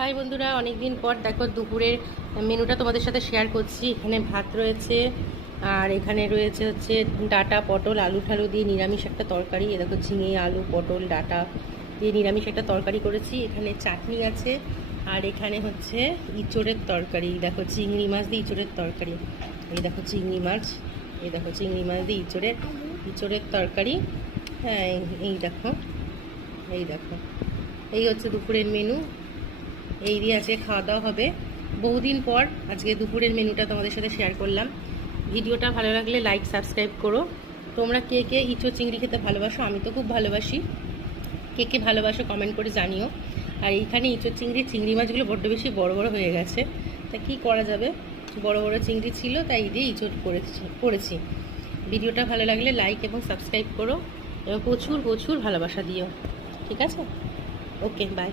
High বন্ধুরা, অনেক দিন পর দেখো দুপুরের মেনুটা তোমাদের সাথে শেয়ার করছি। এখানে ভাত রয়েছে আর এখানে রয়েছে হচ্ছে ডাঁটা পটল আলু ঠালু দিয়ে নিরামিষ একটা তরকারি। এ দেখো ঝিঙে আলু পটল ডাঁটা দিয়ে নিরামিষ একটা তরকারি করেছি। এখানে চাটনি আছে আর এখানে হচ্ছে ইঁচড়ের তরকারি। দেখো চিংড়ি মাছ দিয়ে ইঁচড়ের তরকারি। এই দেখো চিংড়ি মাছ, এই দেখো চিংড়ি মাছ দিয়ে ইঁচড়ের তরকারি। হ্যাঁ, এই দেখো, এই দেখো, এই হচ্ছে দুপুরের মেনু। এই দিয়ে আজকে খাওয়া দাওয়া হবে। বহুদিন পর আজকে দুপুরের মেনুটা তোমাদের সাথে শেয়ার করলাম। ভিডিওটা ভালো লাগলে লাইক সাবস্ক্রাইব করো। তোমরা কে কে ইঁচড় চিংড়ি খেতে ভালোবাসো? আমি তো খুব ভালোবাসি। কে কে ভালোবাসো কমেন্ট করে জানিও। আর এইখানে ইঁচড় চিংড়ি মাছগুলো বড্ড বেশি বড় বড় হয়ে গেছে, তা কি করা যাবে, বড় বড় চিংড়ি ছিল তাই দিয়ে ইঁচড় করেছি। ভিডিওটা ভালো লাগলে লাইক এবং সাবস্ক্রাইব করো এবং প্রচুর প্রচুর ভালোবাসা দিও। ঠিক আছে, ওকে, বাই।